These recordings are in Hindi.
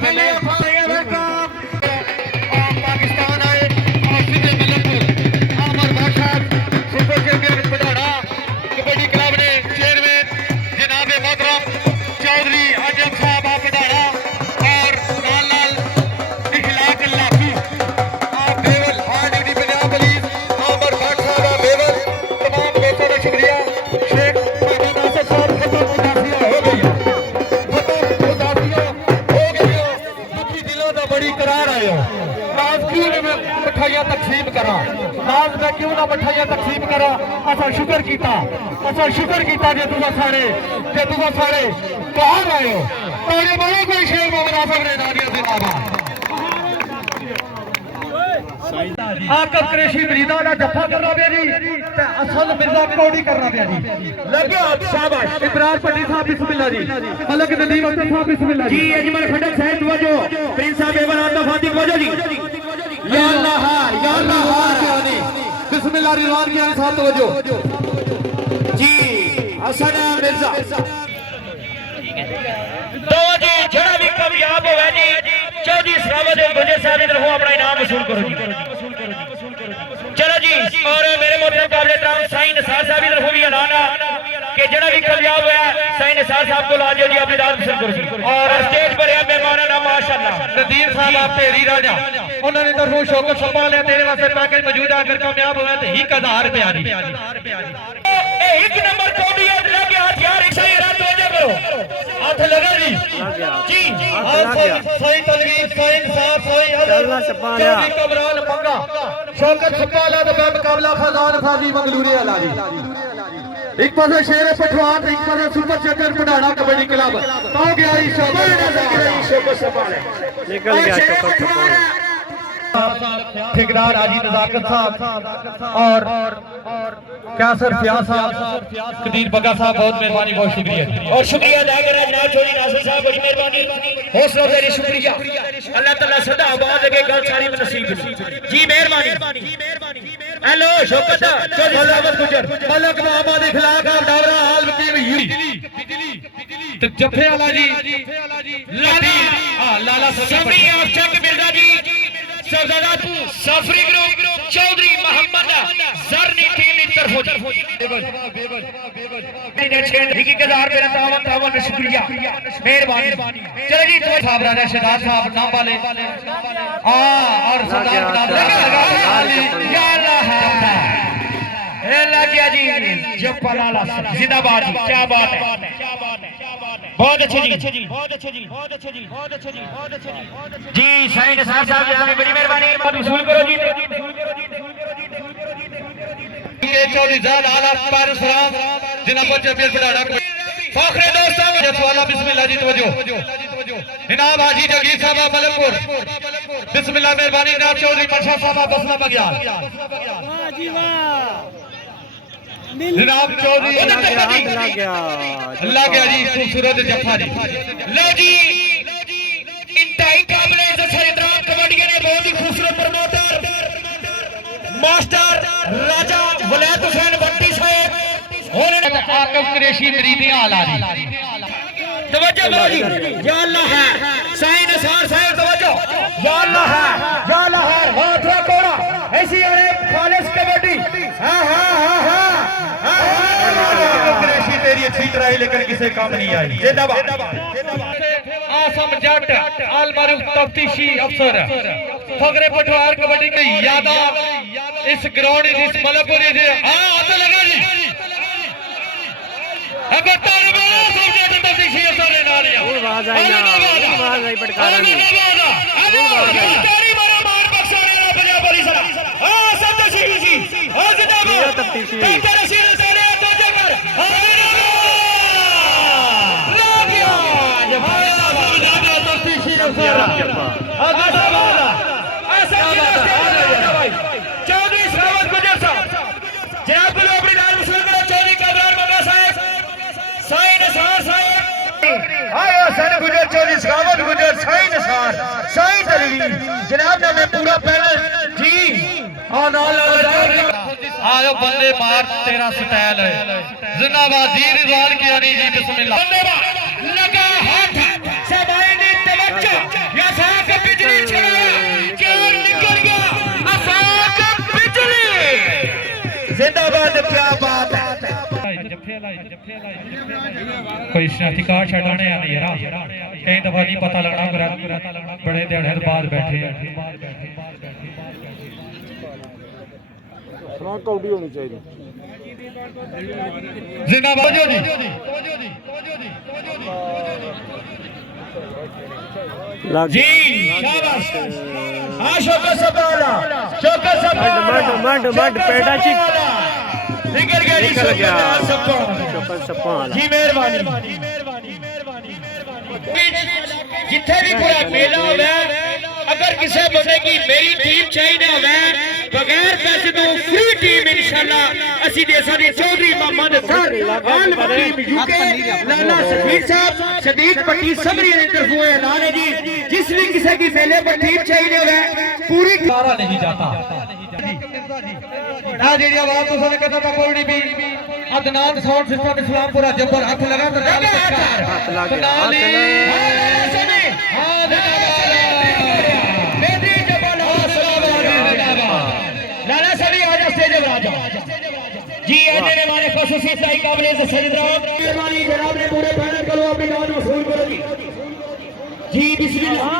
एमएलए पाकिस्तान आए और सीधे मलकपुर आमर भाषा सुपर चैंपियन पधारा कबड्डी क्लब ने चेयरमैन जनाब मोहतरम चौधरी आजम साहब आप पधारा और लाल इखलाक लाखू आप बेवल आर ड्यूटी पंजाब पुलिस आमर भाषा का बेवल तमाम दोस्तों का शुक्रिया। शेख मोहम्मद नासिर साहब खत्म उदासियां हो गई बड़ी करार आयो नाज क्यों ना मिठाइयां तकसीम करा नाज मैं क्यों ना मिठाइयां तकसीम करा असा शुक्र कीता जे तुसा सारे कहां आयो तेरे बड़े कोई शेर मोहम्मद आसफ ने नादिया जिंदाबाद आकब कृषि मरीदा का जफा करना पिया जी ते असल मिर्जा कोड़ी करना पिया जी लगे शाबाश इब्रार पट्टी साहब बिस्मिल्लाह जी मलक नदीम अख्तर साहब बिस्मिल्लाह जी अजमल खडक साहब तवज्जो प्रिंस साहब एवरान फाती तवज्जो जी या अल्लाह यानी बिस्मिल्लाह रिजवान की साहब तवज्जो जी हसन मिर्जा तो जी जड़ा भी कामयाब होवे जी चौधरी सरावत गुजर साहब इधर हो अपना इनाम वसूल करो जी चलो जी और मेरे मोहतरम काबिल एहतराम साईं निसार साहब इधर हो भी ऐलाना कि जड़ा भी कामयाब होया साईं निसार साहब को ला जी अपनी दाद वसूल करो जी और स्टेज पर है मेहमान ना माशाअल्लाह नदीर साहब आप तेरी राजा उन्होंने तरफों शौकत संभाल लिया तेरे वास्ते पैकेज मौजूद है अगर कामयाब होया तो 1000 रुपया जी एक नंबर कौड़ी लगे हाथ यार इशारे रात हो करो हाथ लगा जी जी साईं तलवीर साईं साहब साईं चौधरी कमरान पंगा शौकत संभाला तो मुकाबला फैजान फाजी मंगलूरे वाला जी एक पासे शेर पठवान एक पासे सुपर चैंपियन पढ़ाना कबड्डी क्लब तो गया शौकत संभाले निकल गया शौकत संभाले ठेकेदार हाजी नजाकत साहब और कैसर फियाज साहब कदीर बग्गा साहब बहुत मेहरबानी बहुत शुक्रिया और शुक्रिया अदा कर जनाब चौधरी नासिर साहब बड़ी मेहरबानी हौसला अफजाई शुक्रिया अल्लाह ताला सदा आबाद लगे गल सारी में नसीब जी मेहरबानी हेलो शौकत चौधरी सलामत गुजर मलक मोहम्मद इखलाक आप डावरा हाल वकील तो जफे वाला जी लाला सबरी आप चक Mirza ji Sardar safari group Chaudhary Mohammad journey team की तरफ हो शुक्रिया मेहरबानी चलो जी तो साहब राजा शहजाद साहब नाम वाले और सरदार जी जपलाला जिंदाबाद जी क्या बात है बहुत अच्छे जी जी साईं निसार साहब जनाब बड़ी मेहरबानी वसूल करो जी चौधरी जान आला पारसराम जनाब चैंपियन पढ़ाना फखरे दोस्तों जसवाला बिस्मिल्लाह जी तवज्जो इनाम हाजी जगीर साहब मलकपुर बिस्मिल्लाह मेहरबानी जनाब चौधरी मनशा साहब बसना बगियाल जनाब चौधरी अल्लाह गया जी खूबसूरत जफा जी लो जी इंतहाई काबिल इज्जत एहतराम कबड्डी ने बहुत ही खूबसूरत प्रमोटर मास्टर राजा वलैत हुसैन भट्टी साहब और आकब कुरैशी मरीदी आला जी तवज्जो लो जी या अल्लाह है साईं निसार साहब तवज्जो या अल्लाह है हाथ रखोड़ा ऐसी अरे खालिस कबड्डी हां कुरैशी तेरी अच्छी तरह लेकिन किसे काम नहीं आई जिंदाबाद आसम जट आल मारूफ तफ्तीशी अफसर फखरे पठवार कबड्डी की यादा इस ग्राउंड इस मलकपुर हां तो लगा जी अगर तारे में सब तफ्तीशी अफसर ने ना लिया आवाज आई पटकारा नहीं तारी मारो मार बक्साने ना पंजाब पुलिस हां सब तफ्तीशी हां जिंदाबाद तफ्तीशी डॉक्टर रशीद साले तो जकर चौधरी सरावत गुजर साहब जनाब को अपनी दाद वसूल करो चौधरी कमरान मंगा साहब साईं निसार साहब आया सन गुजर चौधरी सरावत गुजर साईं निसार साईं तलवीर जनाब ने मैं पूरा पैनल जी आयो बंदे मार तेरा स्टाइल है जिंदाबाद जी रिजवान की यानी जी बिस्मिल्लाह लगा हाथ सबाई ने तवज्जो कोई अधिकार छड़ाने आ नहीं यार कई दफा नहीं पता लगना बड़े दिहाड़े बाद बैठे हैं कौड़ी होनी चाहिए जिंदाबाद जी जी शाबाश हां शौकत सबाला मड पेड़ा चिक निकल गया निकल गया शौकत सपाला जी मेहरबानी जिथे भी पूरा मेला होवे अगर किसी बंदे की मेरी टीम चाहिए होवे बगैर पैसे तो फ्री टीम इंशाल्लाह ਅਸੀਂ ਦੇ ਸਾਡੇ चौधरी मोहम्मद सर आल टीम यूके लाला सफीर साहब सदीक पट्टी सबरी ने तरफ हुए ऐलान है जी जिस भी किसी की मेले पर टीम चाहिए होवे पूरी मारा नहीं जाता ना जी आवाज तो सुन के तो कोई नहीं भी अदनान साउंड सिस्टम इस्लामपुरा जबर हाथ लगा तो नाल हाथ लग गया लाला सभी आज स्टेज पर आ जाओ जी आने हमारे खुसूसी साई काबिल से सजदरात मेहरबानी जनाब ने पूरे पैनल को अपनी नाम वसूल करो जी बिस्मिल्लाह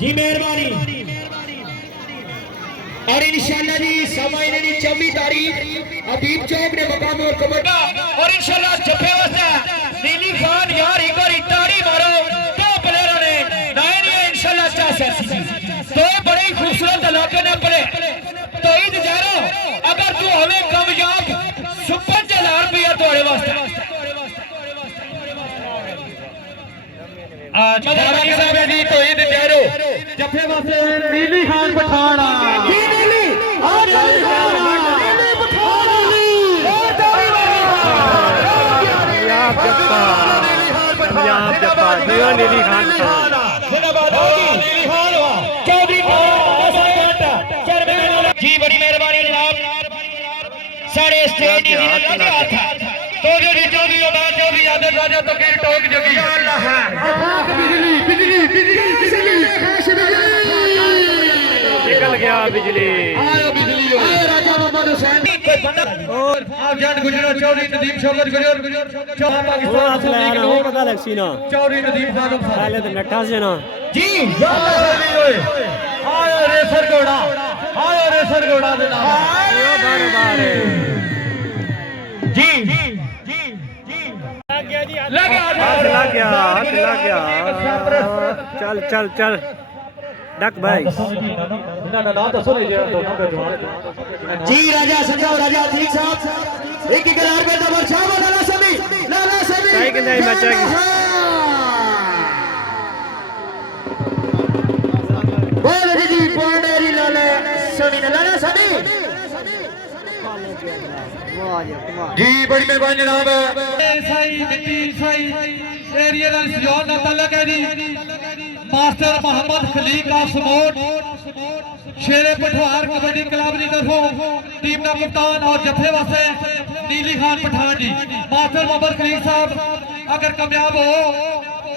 जी मेहरबानी और इंशाल्लाह जी समाइने की 24 तारीख हबीब चौक ने मकाम और कबड्डा और इंशाल्लाह जफे वास्ते नीली खान यार एक बार ताड़ी मारो तो प्लेयरों ने नायरी इंशाल्लाह चाहे तो बड़े खूबसूरत इलाके ने पड़े तो ईद जारो अगर तू हमें कामयाब ₹55,000 तोड़े वास्ते आज दारानी साहब जी तो ईद जारो जफे वास्ते नीली खान पठाना जी नीली और नीली पठाना पंजाब जप्पा जीवा नीली खान जिंदाबाद नीली खान चौधरी जी बड़ी मेहरबानी जनाब साढ़े स्टेज तो जो चौधरी चौधरी आदर राजा तो के टोक जगी बिजली बिजली बिजली निकल गया बिजली राजा मोहम्मद हुसैन और आप जान गुजरो चौधरी नदीम शौकत गुजर पता लग सी ना चौधरी नदीम खान पहले तो नट्ठा से ना जी आयो रेसर घोड़ा दे नाम बार जी लग गया चल डक भाई जी राजा संजय राजा अतीक साहब एक करार में दबर शाबाश लाला सभी सही कि नहीं बचेगी बोल जी पौंडेरी लाला सभी जी बड़ी मेहरबानी जनाब एरिया का सहयोग ना तलक है जी मास्टर मोहम्मद खलीक का सपोर्ट शेरे पठवार कबड्डी क्लब की तरफों टीम का कप्तान और जत्थे वास्ते नीली खान पठान जी मास्टर मोहम्मद खलीक साहब अगर कामयाब हो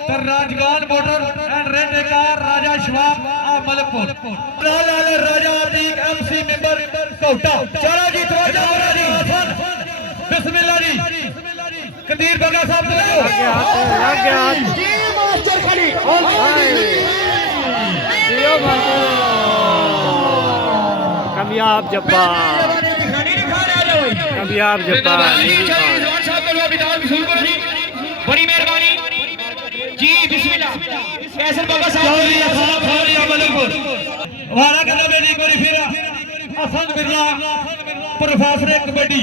तो राजगान motor and red car Raja Shabab Malakpur Raja Atiq MC member कोटा चलो जी बिस्मिल्लाह जी कदीर बगा साहब लग गया जी मास्टर खली कामयाब जब्बा बड़ी मेहरबानी जी बिस्मिल्लाह फैसल बाबा साहब वाला कहता मेरी कोई फिर Hasan Birla professor kabaddi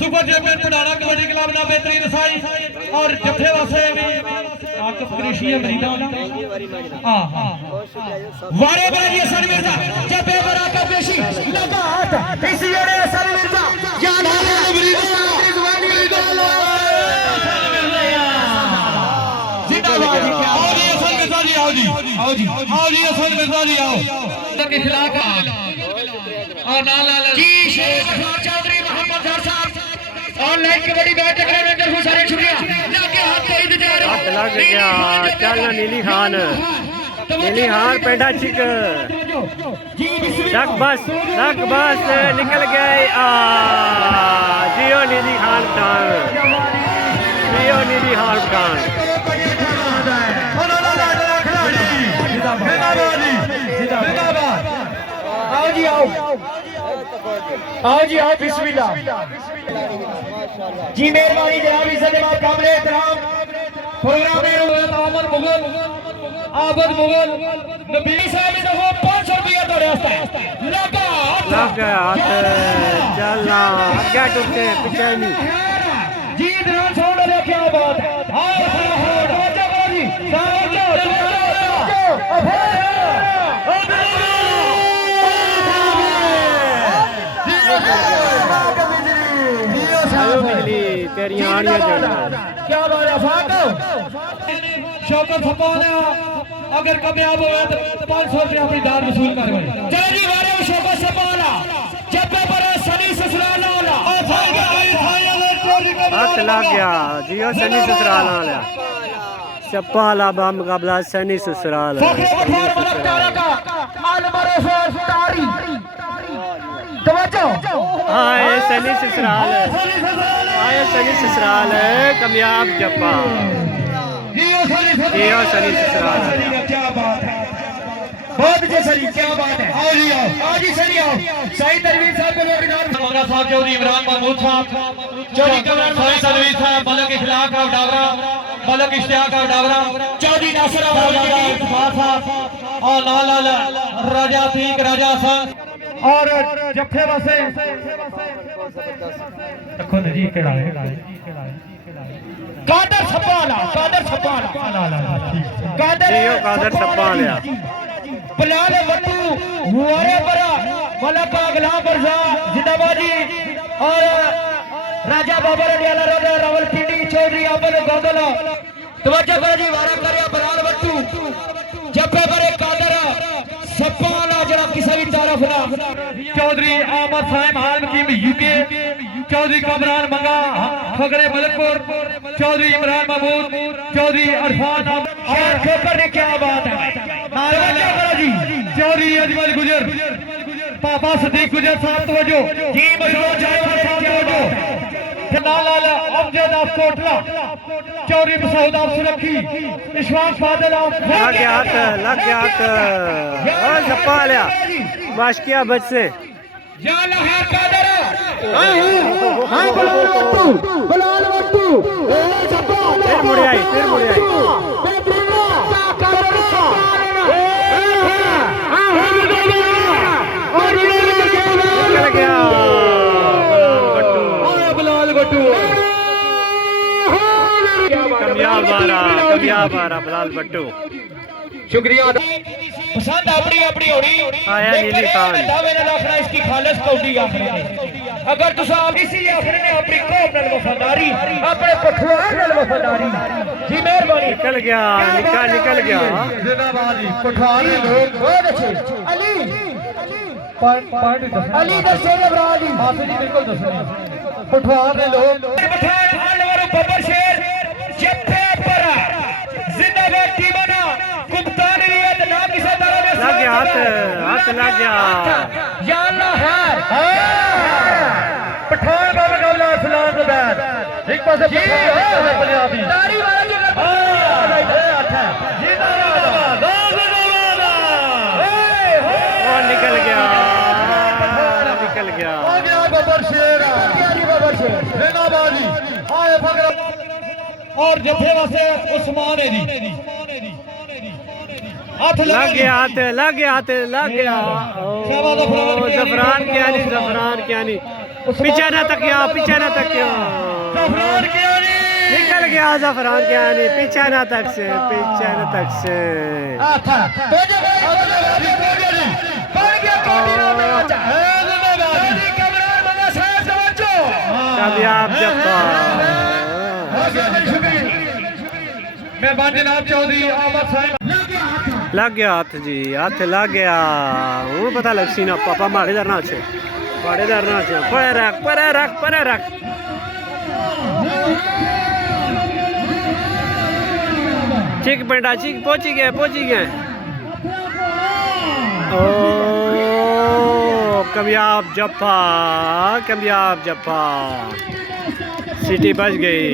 super champion पुराना कबड्डी क्लब ना बेहतरीन रसाई और जत्थे वास्ते भी आकफ कृषि मरीदा हां वारे बाजी हसन मिर्जा जबे बरा का पेशी लगा हाथ इसी ओरे हसन मिर्जा जान मरीदा जिंदाबाद आओ जी हसन मिर्जा जी आओ जी हसन मिर्जा जी आओ के खिलाफ और जी शेख चौधरी मोहम्मद साहब ऑनलाइन कबड्डी मैच देखने में बहुत सारे शुक्रिया लाके हाथ पे लग गया चल नीली खान पेंडा चिक डक बस निकल गए। जियो निधि खान जियो निधि खान आओ जी आओ बिस्मिल्लाह जी मेहरबानी जनाब इज्जत जनाब काबिल एहतराम प्रोग्राम में आमद मुगल आबद मुगल नबी साहब ने देखो 500 रुपया तोड़े वास्ते लग हाथ चलना आगे टुटे पीछे नहीं जी ध्यान छोड़ दे क्या बात है हां जी बिजली तेरी आड़ियां चढ़ना क्या बात है फाक शौकत फपाना अगर कामयाब हुआ तो 500 रुपया अपनी दान वसूल कर चलो जी वारे शौकत फपाना जब पर सनी ससुराल वाला हाथ लग गया जियो सनी ससुराल वाला चप्पा वाला मुकाबला सनी ससुराल आए सनी ससुराल कामयाब जप्पा जियो सनी ससुराल क्या बात है बहुत अच्छे सरी क्या बात है आओ जी सरी आओ शाही तरवीर साहब को मंगा साहब चौधरी इमरान महमूद साहब चौधरी कमरान शाही तरवीर साहब मलक इखलाक का डावरा मलक इश्तियाक का डावरा चौधरी नासिर साहब और लाल राजा ठीक राजा साहब और जफे वासे देखो जी केड़ा है कादर छपाला जियो कादर छप्पा लिया बलाल वट्टू हुआरे बरा मलक अगला बरसा जिंदाबादी और राजा बाबर अडियाला राजा रावलपिंडी चौधरी अबल गोदल तवज्जो करो जी वारा करया बलाल वट्टू जब्बे बरे कादर सपाला जरा किसी भी तरफ ना चौधरी अहमद साहिब हाल की यूके चौधरी कमरान मंगा फगरे मलकपुर चौधरी इमरान महमूद चौधरी अरफान और ठोकर ने क्या बात है जी चौधरी अजमल गुजर पापा सदीक गुजर साहब तवज्जो जी मशहूर जायवर साहब तवज्जो लाल Amjad of Kotla Chaudhary Masood of Surkhi Ishfaq Fadil of लग गया छप्पा लिया बाशकिया बच से या लहर कादर हां बलाल वट्टू ए छप्पा फिर मुड़ आई निकल गया बलाल वट्टू कामयाब आ रहा बलाल भट्टू शुक्रिया पसंद अपनी होनी आया नीली खान दावे ने आखना इसकी खालिस कौडी आखने अगर तुम इसीलिए आखने ने अपनी कौम नाल वफादारी अपने पठवार नाल वफादारी जी मेहरबानी निकल गया जिंदाबाद जी पठवार के लोग बहुत अच्छे अली दसो इब्राहिम जी हां जी बिल्कुल दसो पठवार के लोग पठान अलवर बबर शेर जप्पे पर जिंदाबाद दीवाना कुप्तान रियाद नाम किसे तरह में लग गया हाथ लग गया या अल्लाह है पठान का मुकाबला सलाम के बाद एक पासे पठान पंजाबी तारी वाला जो जिंदाबाद और निकल गया आ गया बबर शेर जिंदाबाद जी आए फकर और जथे वास्ते उस्मान है जी हाथ लग गया जफरान क्या नहीं पीछे ना तकिया निकल गया जफरान क्या नहीं पीछे ना तक से कामयाब जप्पा मेहरबान जनाब चौधरी अहमद साहिब लग गया हाथ लग गया हूँ पता लग सी ना पापा माड़े दरना छे पर रख चिक बेटा चिक पहुंची गए ओ कामयाब जफ्फा, कामयाब जफ्फा, सिटी बच गई।